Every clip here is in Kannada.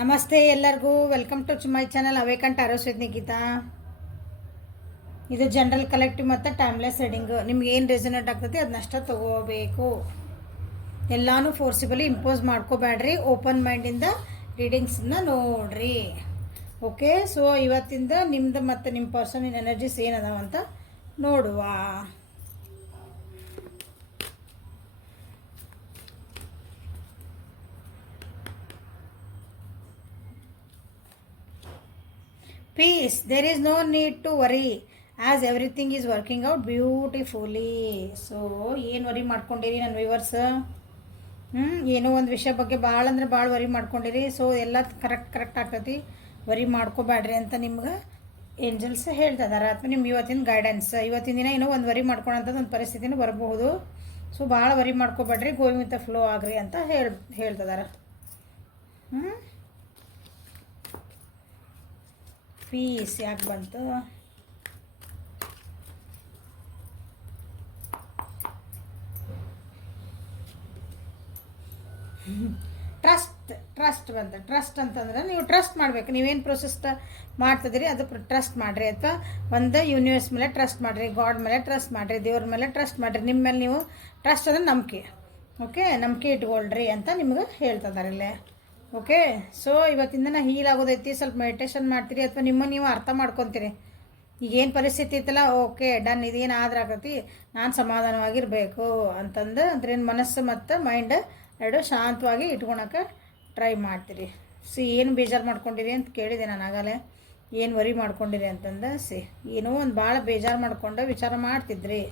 ನಮಸ್ತೆ ಎಲ್ಲರಿಗೂ welcome to my channel awakened arrows with Nikhita. ಇದು ಜನರಲ್ ಕಲೆಕ್ಟಿವ್ ಮತ್ತು ಟೈಮ್ಲೆಸ್ ರೀಡಿಂಗು. ನಿಮ್ಗೆ ಏನು ರೆಸನೇಟ್ ಆಗ್ತದೆ ಅದನ್ನಷ್ಟ ತಗೋಬೇಕು. ಎಲ್ಲಾನು ಫೋರ್ಸಿಬಲಿ ಇಂಪೋಸ್ ಮಾಡ್ಕೋಬೇಡ್ರಿ. ಓಪನ್ ಮೈಂಡಿಂದ ರೀಡಿಂಗ್ಸನ್ನ ನೋಡ್ರಿ. ಓಕೆ, ಸೊ ಇವತ್ತಿಂದ ನಿಮ್ದು ಮತ್ತು ನಿಮ್ಮ ಪರ್ಸನಿನ ಎನರ್ಜೀಸ್ ಏನದಾವಂತ ನೋಡುವ. Peace. There is no need to worry as everything is working out beautifully. So ಏನು ವರಿ ಮಾಡ್ಕೊಂಡಿರಿ ನನ್ನ ವ್ಯೂವರ್ಸ್? ಏನೋ ಒಂದು ವಿಷಯ ಬಗ್ಗೆ ಭಾಳ ಅಂದ್ರೆ ಭಾಳ ವರಿ ಮಾಡ್ಕೊಂಡಿರಿ. ಸೊ ಎಲ್ಲ ಕರೆಕ್ಟ್ ಆಗ್ತೈತಿ, ವರಿ ಮಾಡ್ಕೋಬೇಡ್ರಿ ಅಂತ ನಿಮ್ಗೆ ಏಂಜಲ್ಸ್ ಹೇಳ್ತಿದಾರೆ. ಅಥವಾ ನಿಮ್ಮ ಇವತ್ತಿನ ಗೈಡೆನ್ಸ್. ಇವತ್ತಿನ ದಿನ ಏನೋ ಒಂದು ವರಿ ಮಾಡ್ಕೊಳಂಥದ್ದು ಒಂದು ಪರಿಸ್ಥಿತಿನೂ ಬರಬಹುದು. ಸೊ ಭಾಳ ವರಿ ಮಾಡ್ಕೋಬೇಡ್ರಿ, ಗೋಯಿಂಗ್ ವಿತ್ ದ ಫ್ಲೋ ಆಗ್ರಿ ಅಂತ ಹೇಳ್ತಿದಾರೆ. ಪೀಸ್ ಯಾಕೆ ಬಂತು? ಟ್ರಸ್ಟ್ ಬಂತ. ಟ್ರಸ್ಟ್ ಅಂತಂದ್ರೆ ನೀವು ಟ್ರಸ್ಟ್ ಮಾಡಬೇಕು. ನೀವೇನು ಪ್ರೊಸೆಸ್ ಮಾಡ್ತಿದ್ದೀರಿ ಅದು ಟ್ರಸ್ಟ್ ಮಾಡಿರಿ. ಅಥವಾ ಒಂದು ಯೂನಿವರ್ಸ್ ಮೇಲೆ ಟ್ರಸ್ಟ್ ಮಾಡಿರಿ, ಗಾಡ್ ಮೇಲೆ ಟ್ರಸ್ಟ್ ಮಾಡಿರಿ, ದೇವ್ರ ಮೇಲೆ ಟ್ರಸ್ಟ್ ಮಾಡಿರಿ. ನಿಮ್ಮ ಮೇಲೆ ನೀವು ಟ್ರಸ್ಟ್ ಅಂದರೆ ನಂಬಿಕೆ. ಓಕೆ, ನಂಬಿಕೆ ಇಟ್ಕೊಳ್ರಿ ಅಂತ ನಿಮ್ಗೆ ಹೇಳ್ತಿದ್ದಾರೆ ಇಲ್ಲೇ. ಓಕೆ, ಸೊ ಇವತ್ತಿಂದ ಹೀಲ್ ಆಗೋದೈತಿ. ಸ್ವಲ್ಪ ಮೆಡಿಟೇಷನ್ ಮಾಡ್ತೀರಿ ಅಥವಾ ನೀವು ಅರ್ಥ ಮಾಡ್ಕೊತೀರಿ. ಈಗೇನು ಪರಿಸ್ಥಿತಿ ಇತ್ತಲ್ಲ, ಓಕೆ ಡನ್, ಇದೇನು ಆದ್ರೆ ಆಗತಿ, ನಾನು ಸಮಾಧಾನವಾಗಿರಬೇಕು ಅಂತಂದು ಅದ್ರೇನು ಮನಸ್ಸು ಮತ್ತು ಮೈಂಡ್ ಎರಡು ಶಾಂತವಾಗಿ ಇಟ್ಕೊಳಕ್ಕೆ ಟ್ರೈ ಮಾಡ್ತೀರಿ. ಏನು ಬೇಜಾರು ಮಾಡ್ಕೊಂಡಿರಿ ಅಂತ ಕೇಳಿದೆ ನಾನು ಆಗಲೇ. ಏನು ವರಿ ಮಾಡ್ಕೊಂಡಿರಿ ಅಂತಂದು. ಏನೋ ಒಂದು ಭಾಳ ಬೇಜಾರು ಮಾಡ್ಕೊಂಡು ವಿಚಾರ ಮಾಡ್ತಿದ್ರಿ,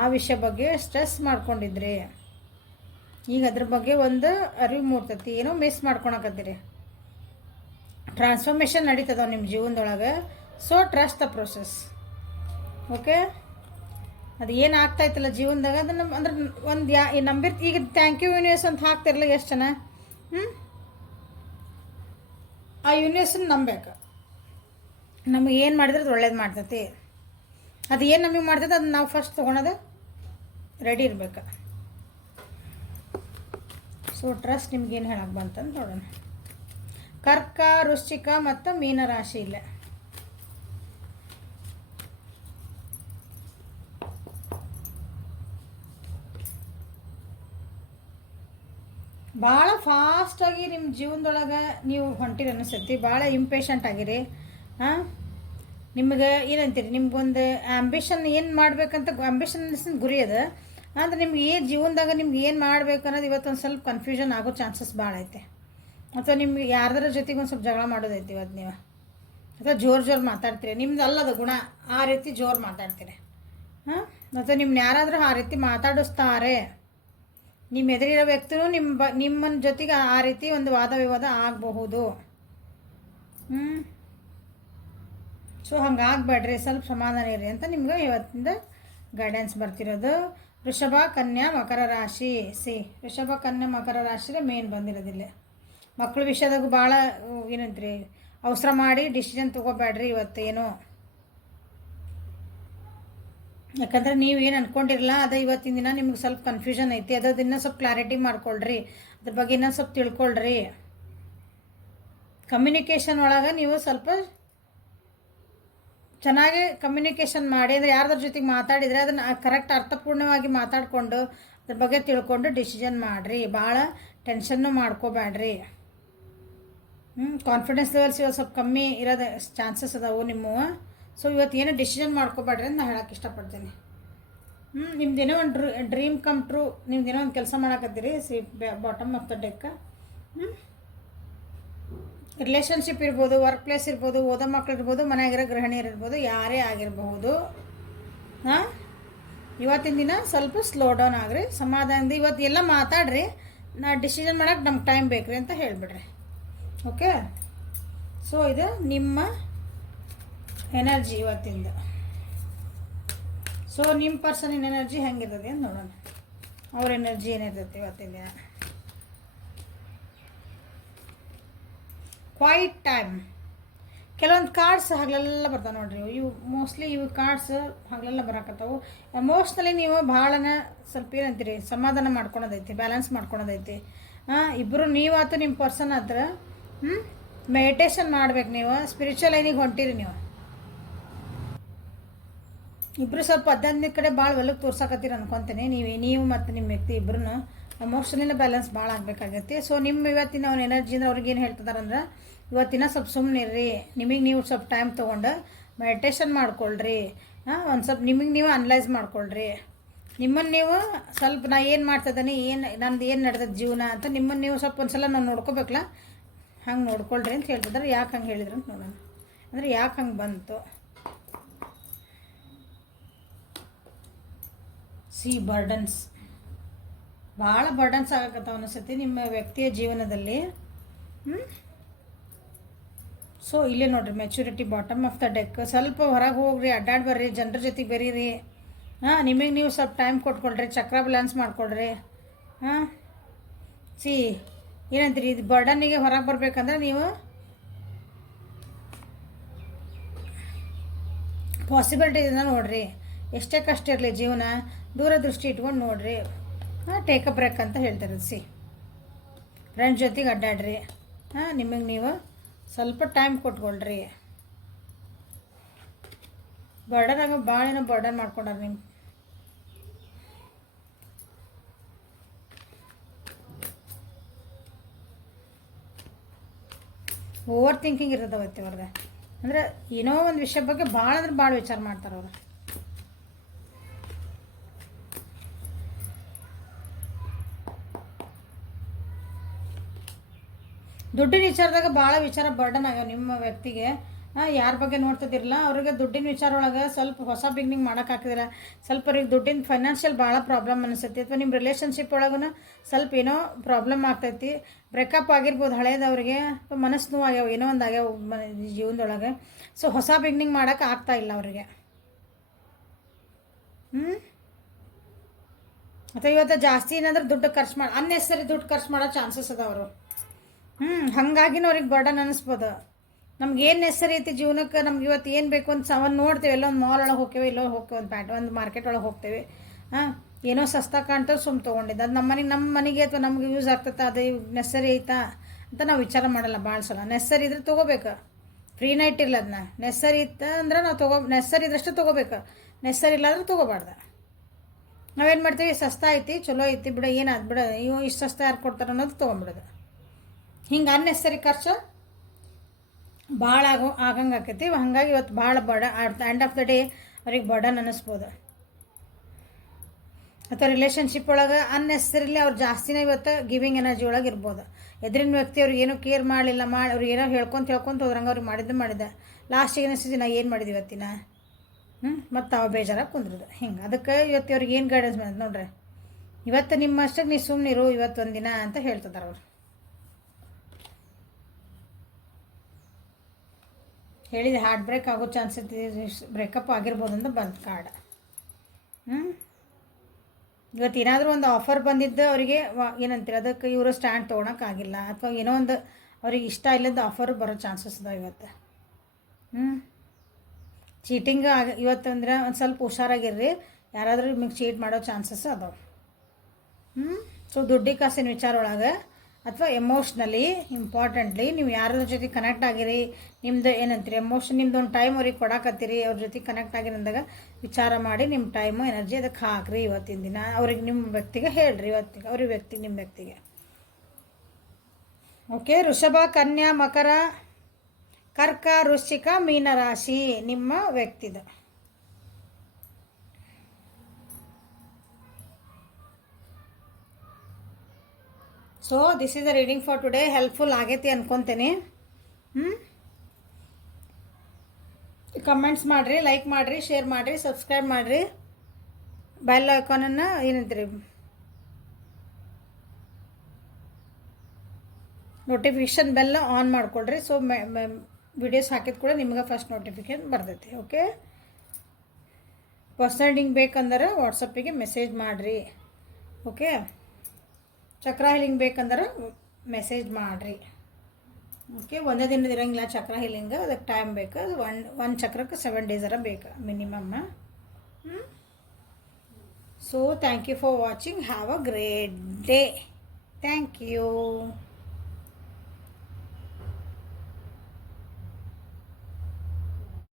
ಆ ವಿಷಯ ಬಗ್ಗೆ ಸ್ಟ್ರೆಸ್ ಮಾಡ್ಕೊಂಡಿದ್ರಿ. ಈಗ ಅದ್ರ ಬಗ್ಗೆ ಒಂದು ಅರಿವು ಮೂಡ್ತೈತಿ. ಏನೋ ಮಿಸ್ ಮಾಡ್ಕೊಳಕತ್ತೀರಿ. ಟ್ರಾನ್ಸ್ಫಾರ್ಮೇಷನ್ ನಡೀತದ ನಿಮ್ಮ ಜೀವನದೊಳಗೆ. So trust the process. Okay, ಅದು ಏನು ಆಗ್ತಾಯಿತ್ತಲ್ಲ ಜೀವನದಾಗ ಅದನ್ನು ಅಂದ್ರೆ ಒಂದು ನಂಬಿರ್. ಈಗ ಥ್ಯಾಂಕ್ ಯು ಯೂನಿವರ್ಸ್ ಅಂತ ಹಾಕ್ತಿರಲ್ಲ ಎಷ್ಟು ಜನ. ಆ ಯೂನಿವರ್ಸನ್ನ ನಂಬೇಕು. ನಮಗೆ ಏನು ಮಾಡಿದ್ರೆ ಅದು ಒಳ್ಳೇದು ಮಾಡ್ತೈತಿ. ಅದು ಏನು ನಮಗೆ ಮಾಡ್ತೈತೆ ಅದನ್ನ ನಾವು ಫಸ್ಟ್ ತೊಗೊಳೋದು ರೆಡಿ ಇರ್ಬೇಕು. ಸೊ ಟ್ರಸ್ಟ್ ನಿಮ್ಗೇನು ಹೇಳಕ್ಕೆ ಬಂತಂದು ನೋಡೋಣ. ಕರ್ಕ, ವೃಶ್ಚಿಕ ಮತ್ತು ಮೀನರಾಶಿ ಇಲ್ಲ. ಭಾಳ ಫಾಸ್ಟಾಗಿ ನಿಮ್ಮ ಜೀವನದೊಳಗೆ ನೀವು ಹೊಂಟಿರಿ ಅನಿಸ್ತೈತಿ. ಭಾಳ ಇಂಪೇಷಂಟ್ ಆಗಿರಿ. ನಿಮಗೆ ಏನಂತೀರಿ, ನಿಮ್ಗೊಂದು ಆ್ಯಂಬಿಷನ್ ಏನು ಮಾಡ್ಬೇಕಂತ ಆ್ಯಂಬಿಷನ್ ಗುರಿ ಅದ. ಅಂದ್ರೆ ನಿಮ್ಗೆ ಏನು ಜೀವನದಾಗ ನಿಮ್ಗೆ ಏನು ಮಾಡ್ಬೇಕು ಅನ್ನೋದು ಇವತ್ತೊಂದು ಸ್ವಲ್ಪ ಕನ್ಫ್ಯೂಷನ್ ಆಗೋ ಚಾನ್ಸಸ್ ಭಾಳ ಐತೆ. ಅಥವಾ ನಿಮ್ಗೆ ಯಾರ್ದಾರ ಜೊತೆಗೆ ಒಂದು ಸ್ವಲ್ಪ ಜಗಳ ಮಾಡೋದೈತಿ ಇವತ್ತು ನೀವು. ಅಥವಾ ಜೋರು ಮಾತಾಡ್ತೀರಿ. ನಿಮ್ದು ಅಲ್ಲದ ಗುಣ ಆ ರೀತಿ ಜೋರು ಮಾತಾಡ್ತೀರಿ. ಅಥವಾ ನಿಮ್ಮನ್ನ ಯಾರಾದರೂ ಆ ರೀತಿ ಮಾತಾಡಿಸ್ತಾರೆ. ನಿಮ್ಮ ಎದುರಿರೋ ವ್ಯಕ್ತಿನೂ ನಿಮ್ಮನ ಜೊತೆಗೆ ಆ ರೀತಿ ಒಂದು ವಾದ ವಿವಾದ ಆಗಬಹುದು. ಸೊ ಹಂಗಾಗಬೇಡ್ರಿ, ಸ್ವಲ್ಪ ಸಮಾಧಾನ ಇರಿ ಅಂತ ನಿಮ್ಗೆ ಇವತ್ತಿಂದ ಗೈಡೆನ್ಸ್ ಬರ್ತಿರೋದು. ವೃಷಭ, ಕನ್ಯಾ, ಮಕರ ರಾಶಿ. ವೃಷಭ, ಕನ್ಯಾ, ಮಕರ ರಾಶಿಗೆ ಮೇನ್ ಬಂದಿರೋದಿಲ್ಲ. ಮಕ್ಕಳ ವಿಷಯದಾಗ ಭಾಳ ಏನಂತ್ರಿ ಅವಸರ ಮಾಡಿ ಡಿಸಿಷನ್ ತೊಗೋಬೇಡ್ರಿ ಇವತ್ತೇನು. ಯಾಕಂದ್ರೆ ನೀವು ಏನು ಅಂದ್ಕೊಂಡಿರಲ್ಲ ಅದು ಇವತ್ತಿನ ದಿನ ನಿಮ್ಗೆ ಸ್ವಲ್ಪ ಕನ್ಫ್ಯೂಷನ್ ಐತಿ. ಅದನ್ನ ಸ್ವಲ್ಪ ಕ್ಲಾರಿಟಿ ಮಾಡ್ಕೊಳ್ರಿ. ಅದ್ರ ಬಗ್ಗೆ ಇನ್ನೊಂದು ಸ್ವಲ್ಪ ತಿಳ್ಕೊಳ್ರಿ. ಕಮ್ಯುನಿಕೇಷನ್ ಒಳಗೆ ನೀವು ಸ್ವಲ್ಪ ಚೆನ್ನಾಗಿ ಕಮ್ಯುನಿಕೇಷನ್ ಮಾಡಿ. ಅಂದರೆ ಯಾರ್ದ್ರ ಜೊತೆಗೆ ಮಾತಾಡಿದರೆ ಅದನ್ನು ಕರೆಕ್ಟ್ ಅರ್ಥಪೂರ್ಣವಾಗಿ ಮಾತಾಡಿಕೊಂಡು ಅದ್ರ ಬಗ್ಗೆ ತಿಳ್ಕೊಂಡು ಡಿಸಿಷನ್ ಮಾಡಿರಿ. ಭಾಳ ಟೆನ್ಷನ್ನು ಮಾಡ್ಕೋಬೇಡ್ರಿ. ಕಾನ್ಫಿಡೆನ್ಸ್ ಲೆವೆಲ್ಸ್ ಇವತ್ತು ಸ್ವಲ್ಪ ಕಮ್ಮಿ ಇರೋದು ಚಾನ್ಸಸ್ ಅದಾವು ನಿಮ್ಮ. ಸೊ ಇವತ್ತು ಏನು ಡಿಸಿಷನ್ ಮಾಡ್ಕೋಬೇಡ್ರಿ ಅಂತ ನಾನು ಹೇಳೋಕ್ಕೆ ಇಷ್ಟಪಡ್ತೀನಿ. ನಿಮ್ದೇನೋ ಒಂದು ಡ್ರೀಮ್ ಕಮ್ ಟ್ರೂ. ನಿಮ್ದೇನೋ ಒಂದು ಕೆಲಸ ಮಾಡಕತ್ತೀರಿ. Bottom of the deck. Relationship ಇರ್ಬೋದು, ವರ್ಕ್ ಪ್ಲೇಸ್ ಇರ್ಬೋದು, ಓದೋ ಮಕ್ಳು ಇರ್ಬೋದು, ಮನೆಯಾಗಿರೋ ಗೃಹಿಣಿಯರು ಇರ್ಬೋದು, ಯಾರೇ ಆಗಿರಬಹುದು. ಇವತ್ತಿನ ದಿನ ಸ್ವಲ್ಪ ಸ್ಲೋ ಡೌನ್ ಆಗ್ರಿ, ಸಮಾಧಾನದಿಂದ ಇವತ್ತು ಎಲ್ಲ ಮಾತಾಡ್ರಿ. ಡಿಸಿಷನ್ ಮಾಡೋಕೆ ನಮ್ಗೆ ಟೈಮ್ ಬೇಕ್ರಿ ಅಂತ ಹೇಳಿಬಿಡ್ರಿ. ಓಕೆ, ಸೊ ಇದು ನಿಮ್ಮ ಎನರ್ಜಿ ಇವತ್ತಿಂದ. ಸೊ ನಿಮ್ಮ ಪರ್ಸನಿನ ಎನರ್ಜಿ ಹೆಂಗಿರ್ತದೆ ಅಂತ ನೋಡೋಣ. ಅವ್ರ ಎನರ್ಜಿ ಏನಿರ್ತೈತಿ ಇವತ್ತಿನ ದಿನ. Quite time. ಕೆಲವೊಂದು ಕಾರ್ಡ್ಸ್ ಹಗಲೆಲ್ಲ ಬರ್ತಾವೆ ನೋಡ್ರಿ. ಇವು ಮೋಸ್ಟ್ಲಿ ಇವು ಕಾರ್ಡ್ಸ್ ಹಗಲೆಲ್ಲ ಬರಾಕತ್ತಾವು. ಎಮೋಷ್ನಲಿ ನೀವು ಭಾಳನ ಸ್ವಲ್ಪ ಏನಂತೀರಿ ಸಮಾಧಾನ ಮಾಡ್ಕೊಳೋದೈತಿ, ಬ್ಯಾಲೆನ್ಸ್ ಮಾಡ್ಕೊಳೋದೈತಿ. ಇಬ್ಬರು ನೀವಾತು ನಿಮ್ಮ ಪರ್ಸನ್ ಹತ್ರ ಮೆಡಿಟೇಷನ್ ಮಾಡ್ಬೇಕು. ನೀವು ಸ್ಪಿರಿಚುವಲ್ ಲೈನಿಗೆ ಹೊಂಟಿರಿ. ಇಬ್ಬರು ಸ್ವಲ್ಪ ಅದಂದ ಕಡೆ ಭಾಳ ಒಲಕ್ಕೆ ತೋರ್ಸಕತ್ತೀರಿ ಅನ್ಕೊತೀನಿ. ನೀವು ಮತ್ತು ನಿಮ್ಮ ವ್ಯಕ್ತಿ ಇಬ್ಬರೂ ಎಮೋಷನಲ್ ಬ್ಯಾಲೆನ್ಸ್ ಭಾಳ ಆಗಬೇಕಾಗೈತಿ. ಸೊ ನಿಮ್ಮ ಇವತ್ತಿನ ಅವ್ನ ಎನರ್ಜಿಯಿಂದ ಅವ್ರಿಗೆ ಏನು ಹೇಳ್ತಿದಾರಂದ್ರೆ, ಇವತ್ತಿನ ಸ್ವಲ್ಪ ಸುಮ್ಮನೆ ಇರ್ರಿ, ನಿಮಗೆ ನೀವು ಸ್ವಲ್ಪ ಟೈಮ್ ತೊಗೊಂಡು ಮೆಡಿಟೇಷನ್ ಮಾಡ್ಕೊಳ್ರಿ. ಒಂದು ಸ್ವಲ್ಪ ನಿಮಗೆ ನೀವು ಅನಲೈಸ್ ಮಾಡ್ಕೊಳ್ರಿ. ನಿಮ್ಮನ್ನು ನೀವು ಸ್ವಲ್ಪ ನಾ ಏನು ಮಾಡ್ತಿದ್ದೀನಿ, ನಂದು ಏನು ನಡೆದದ ಜೀವನ ಅಂತ ನಿಮ್ಮನ್ನು ನೀವು ಸ್ವಲ್ಪ ಒಂದು ಸಲ ನಾವು ನೋಡ್ಕೋಬೇಕಲ್ಲ, ಹಂಗೆ ನೋಡ್ಕೊಳ್ರಿ ಅಂತ ಹೇಳ್ತಿದ್ದಾರೆ. ಯಾಕೆ ಹಂಗೆ ಹೇಳಿದ್ರು ಅಂತ ನೋಡೋಣ. ಅಂದರೆ ಯಾಕೆ ಹಂಗೆ ಬಂತು. ಬರ್ಡನ್ಸ್ ಭಾಳ ಬರ್ಡನ್ಸ್ ಆಗಕತ್ತಾವ ಅನಿಸುತ್ತೆ ನಿಮ್ಮ ವ್ಯಕ್ತಿಯ ಜೀವನದಲ್ಲಿ. ಸೊ ಇಲ್ಲೇ ನೋಡ್ರಿ, maturity, bottom of the deck. ಸ್ವಲ್ಪ ಹೊರಗೆ ಹೋಗ್ರಿ, ಅಡ್ಡಾಡಿ ಬರ್ರಿ, ಜನರ ಜೊತೆಗೆ ಬೆರೀರಿ. ನಿಮಗೆ ನೀವು ಸ್ವಲ್ಪ ಟೈಮ್ ಕೊಟ್ಕೊಳ್ರಿ, ಚಕ್ರ ಬ್ಯಾಲೆನ್ಸ್ ಮಾಡ್ಕೊಳ್ರಿ. ಏನಂತೀರಿ, ಇದು ಬರ್ಡನ್ನಿಗೆ ಹೊರಗೆ ಬರ್ಬೇಕಂದ್ರೆ ನೀವು ಪಾಸಿಬಿಲಿಟೀಸನ್ನ ನೋಡ್ರಿ. ಎಷ್ಟೇ ಕಷ್ಟ ಇರಲಿ ಜೀವನ, ದೂರದೃಷ್ಟಿ ಇಟ್ಕೊಂಡು ನೋಡ್ರಿ. ಟೇಕ್ ಅ ಬ್ರೇಕ್ ಅಂತ ಹೇಳ್ತಾರೆ. ಫ್ರೆಂಡ್ಸ್ ಜೊತೆಗೆ ಅಡ್ಡಾಡ್ರಿ. ನಿಮಗೆ ನೀವು ಸ್ವಲ್ಪ ಟೈಮ್ ಕೊಟ್ಕೊಳ್ರಿ. ಬರ್ಡನ್ ಆಗ ಭಾಳ ಏನೋ ಬರ್ಡನ್ ಮಾಡ್ಕೊಂಡ್ರಿ ನಿಮ್ಮ. ಓವರ್ ಥಿಂಕಿಂಗ್ ಇರ್ತದೆ ಅವತ್ತೆ ಅವ್ರಿಗೆ. ಅಂದರೆ ಏನೋ ಒಂದು ವಿಷಯ ಬಗ್ಗೆ ಭಾಳ ಅಂದ್ರೆ ಭಾಳ ವಿಚಾರ ಮಾಡ್ತಾರೆ ಅವರು. ದುಡ್ಡಿನ ವಿಚಾರದಾಗ ಭಾಳ ವಿಚಾರ ಬರ್ಡನ್ ಆಗ್ಯಾವ ನಿಮ್ಮ ವ್ಯಕ್ತಿಗೆ. ಯಾರ ಬಗ್ಗೆ ನೋಡ್ತಿದ್ದಿರಲ್ಲ ಅವ್ರಿಗೆ ದುಡ್ಡಿನ ವಿಚಾರ ಒಳಗೆ ಸ್ವಲ್ಪ ಹೊಸ ಬಿಗ್ನಿಂಗ್ ಮಾಡೋಕ್ಕಾಗ್ತಿದಿಲ್ಲ. ಸ್ವಲ್ಪ ಅವ್ರಿಗೆ ದುಡ್ಡಿನ ಫೈನಾನ್ಷಿಯಲ್ ಭಾಳ ಪ್ರಾಬ್ಲಮ್ ಅನಿಸ್ತೈತಿ. ಅಥವಾ ನಿಮ್ಮ ರಿಲೇಷನ್ಶಿಪ್ ಒಳಗೂ ಸ್ವಲ್ಪ ಏನೋ ಪ್ರಾಬ್ಲಮ್ ಆಗ್ತೈತಿ. ಬ್ರೇಕಪ್ ಆಗಿರ್ಬೋದು ಹಳೇದವ್ರಿಗೆ, ಮನಸ್ಸು ನೋವು ಆಗ್ಯಾವ, ಏನೋ ಒಂದು ಆಗ್ಯಾವ ಜೀವನದೊಳಗೆ. ಸೊ ಹೊಸ ಬಿಗ್ನಿಂಗ್ ಮಾಡೋಕೆ ಆಗ್ತಾ ಇಲ್ಲ ಅವರಿಗೆ. ಅಥವಾ ಇವತ್ತು ಜಾಸ್ತಿ ಏನಾದ್ರೆ ದುಡ್ಡು ಖರ್ಚು ಮಾಡಿ ಅನ್ನೆಸರಿ ದುಡ್ಡು ಖರ್ಚು ಮಾಡೋ ಚಾನ್ಸಸ್ ಅದ ಅವರು. ಹಾಗಾಗಿನೂ ಅವ್ರಿಗೆ ಬರ್ಡನ್ ಅನ್ನಿಸ್ಬೋದು. ನಮ್ಗೆ ಏನು ನೆಸರಿ ಐತಿ ಜೀವನಕ್ಕೆ, ನಮ್ಗೆ ಇವತ್ತು ಏನು ಬೇಕು ಅಂತ ಅವನ್ನ ನೋಡ್ತೇವೆ. ಎಲ್ಲೊಂದು ಮಾಲ್ ಒಳಗೆ ಹೋಗ್ತೇವೆ, ಇಲ್ಲೋ ಹೋಗ್ತೇವೆ, ಒಂದು ಮಾರ್ಕೆಟ್ ಒಳಗೆ ಹೋಗ್ತೇವೆ. ಏನೋ ಸಸ್ತಾ ಕಾಣ್ತದೆ ಸುಮ್ಮ ತೊಗೊಂಡಿದ್ದು. ಅದು ನಮ್ಮ ಮನೆಗೆ ಅಥವಾ ನಮ್ಗೆ ಯೂಸ್ ಆಗ್ತದೆ, ಅದು ನೆಸರಿ ಐತಾ ಅಂತ ನಾವು ವಿಚಾರ ಮಾಡಲ್ಲ ಭಾಳ ಸಲ. ನೆಸರಿ ಇದ್ರೆ ತೊಗೋಬೇಕು, ಫ್ರೀ ನೈಟ್ ಇಲ್ಲ. ಅದನ್ನ ನೆಸರಿ ಇತ್ತು ಅಂದ್ರೆ ನಾವು ನೆಸರಿ ಇದ್ರಷ್ಟು ತೊಗೋಬೇಕು, ನೆಸರಿ ಇಲ್ಲ ಅಂದ್ರೆ ತೊಗೋಬಾರ್ದು. ನಾವೇನು ಮಾಡ್ತೀವಿ, ಸಸ್ತಾ ಐತಿ, ಚಲೋ ಐತಿ ಬಿಡ, ಏನಾದ್ ಬಿಡ, ಇವು ಇಷ್ಟು ಸಸ್ತಾ ಯಾರು ಕೊಡ್ತಾರೆ ಅನ್ನೋದು ತೊಗೊಂಬಿಡೋದು. ಹಿಂಗೆ ಅನ್ನೆಸರಿ ಖರ್ಚು ಭಾಳ ಆಗಂಗೆ ಆಕೈತಿ. ಹಾಗಾಗಿ ಇವತ್ತು ಭಾಳ ಎಂಡ್ ಆಫ್ ದ ಡೇ ಅವ್ರಿಗೆ ಬರ್ಡನ್ ಅನ್ನಿಸ್ಬೋದು. ಅಥವಾ ರಿಲೇಷನ್ಶಿಪ್ ಒಳಗೆ ಅನ್ನೆಸರಿಲಿ ಅವ್ರು ಜಾಸ್ತಿನೇ ಇವತ್ತು ಗಿವಿಂಗ್ ಎನರ್ಜಿ ಒಳಗೆ ಇರ್ಬೋದು. ಎದುರಿನ ವ್ಯಕ್ತಿ ಅವ್ರಿಗೆ ಏನೋ ಕೇರ್ ಮಾಡಲಿಲ್ಲ, ಅವ್ರು ಏನೋ ಹೇಳ್ಕೊಂತ ಹೋದ್ರಂಗೆ ಅವ್ರಿಗೆ ಮಾಡಿದ್ದೆ ಲಾಸ್ಟಿಗೆ ಅನಿಸ್ತಿದ್ದೆ ನಾ ಏನು ಮಾಡಿದ್ವಿ ಇವತ್ತಿನ. ಮತ್ತು ತಾವು ಬೇಜಾರಾಗಿ ಕುಂದ್ರದು. ಹಿಂಗೆ ಅದಕ್ಕೆ ಇವತ್ತು ಅವ್ರಿಗೆ ಏನು ಗೈಡೆನ್ಸ್ ಮಾಡಿದ್ ನೋಡ್ರಿ. ಇವತ್ತು ನಿಮ್ಮಷ್ಟಕ್ಕೆ ನೀವು ಸುಮ್ಮನಿರು ಇವತ್ತೊಂದು ದಿನ ಅಂತ ಹೇಳ್ತಿದ್ದಾರೆ ಅವ್ರು. ಹೇಳಿದೆ ಹಾರ್ಟ್ ಬ್ರೇಕ್ ಆಗೋ ಚಾನ್ಸ್ ಐತಿ, ಬ್ರೇಕಪ್ ಆಗಿರ್ಬೋದು ಅಂತ ಬಂತು ಕಾರ್ಡ್. ಇವತ್ತು ಏನಾದರೂ ಒಂದು ಆಫರ್ ಬಂದಿದ್ದು ಅವರಿಗೆ ಏನಂತೀರ, ಅದಕ್ಕೆ ಇವರು ಸ್ಟ್ಯಾಂಡ್ ತೊಗೊಳಕ್ಕಾಗಿಲ್ಲ, ಅಥವಾ ಏನೋ ಒಂದು ಅವ್ರಿಗೆ ಇಷ್ಟ ಇಲ್ಲದ ಆಫರ್ ಬರೋ ಚಾನ್ಸಸ್ ಅದಾವೆ ಇವತ್ತು. ಚೀಟಿಂಗ್ ಇವತ್ತು ಅಂದ್ರೆ ಒಂದು ಸ್ವಲ್ಪ ಹುಷಾರಾಗಿರ್ರಿ. ಯಾರಾದರೂ ನಿಮಗೆ ಚೀಟ್ ಮಾಡೋ ಚಾನ್ಸಸ್ ಅದಾವೆ. ಸೊ ದುಡ್ಡಿ ಕಾಸಿನ ವಿಚಾರ ಒಳಗೆ ಅಥವಾ ಎಮೋಷ್ನಲಿ ಇಂಪಾರ್ಟೆಂಟ್ಲಿ ನೀವು ಯಾರ ಜೊತೆ ಕನೆಕ್ಟ್ ಆಗಿರಿ, ನಿಮ್ಮದು ಏನಂತೀರಿ ಎಮೋಷನ್, ನಿಮ್ದು ಒಂದು ಟೈಮ್ ಅವ್ರಿಗೆ ಕೊಡಾಕತ್ತೀರಿ, ಅವ್ರ ಜೊತೆ ಕನೆಕ್ಟ್ ಆಗಿರಂದಾಗ ವಿಚಾರ ಮಾಡಿ ನಿಮ್ಮ ಟೈಮು ಎನರ್ಜಿ ಅದಕ್ಕೆ ಹಾಕ್ರಿ ಇವತ್ತಿನ ದಿನ. ಅವ್ರಿಗೆ ನಿಮ್ಮ ವ್ಯಕ್ತಿಗೆ ಹೇಳ್ರಿ, ಇವತ್ತಿಗೆ ಅವ್ರಿಗೆ ವ್ಯಕ್ತಿಗೆ ನಿಮ್ಮ ವ್ಯಕ್ತಿಗೆ. ಓಕೆ, ವೃಷಭ, ಕನ್ಯಾ, ಮಕರ, ಕರ್ಕ, ವೃಶ್ಚಿಕ, ಮೀನರಾಶಿ ನಿಮ್ಮ ವ್ಯಕ್ತಿದ. So this is the reading for today. Helpful ಆಗೈತಿ ಅನ್ಕೊತೀನಿ. ಕಮೆಂಟ್ಸ್ ಮಾಡಿರಿ, ಲೈಕ್ ಮಾಡಿರಿ, ಶೇರ್ ಮಾಡಿರಿ, ಸಬ್ಸ್ಕ್ರೈಬ್ ಮಾಡಿರಿ. ಬೆಲ್ ಐಕಾನನ್ನು ಏನಂತೀರಿ ನೋಟಿಫಿಕೇಷನ್ ಬೆಲ್ಲ ಆನ್ ಮಾಡ್ಕೊಳ್ರಿ. ಸೊ ವಿಡಿಯೋಸ್ ಹಾಕಿದ ಕೂಡ ನಿಮ್ಗೆ ಫಸ್ಟ್ ನೋಟಿಫಿಕೇಷನ್ ಬರ್ತೈತಿ. ಓಕೆ, ಪರ್ಸನಲ್ ರೀಡಿಂಗ್ ಬೇಕಂದ್ರೆ ವಾಟ್ಸಪ್ಪಿಗೆ ಮೆಸೇಜ್ ಮಾಡಿರಿ. ಓಕೆ, ಚಕ್ರ ಹೀಲಿಂಗ್ ಬೇಕಂದ್ರೆ ಮೆಸೇಜ್ ಮಾಡಿರಿ. ಓಕೆ, ಒಂದೇ ದಿನದ ಇರೋಂಗಿಲ್ಲ ಚಕ್ರ ಹೀಲಿಂಗ್, ಅದಕ್ಕೆ ಟೈಮ್ ಬೇಕು. ಅದು ಒಂದು ಚಕ್ರಕ್ಕೆ 7 days ಬೇಕು minimum. So thank you for watching. Have a great day. Thank you.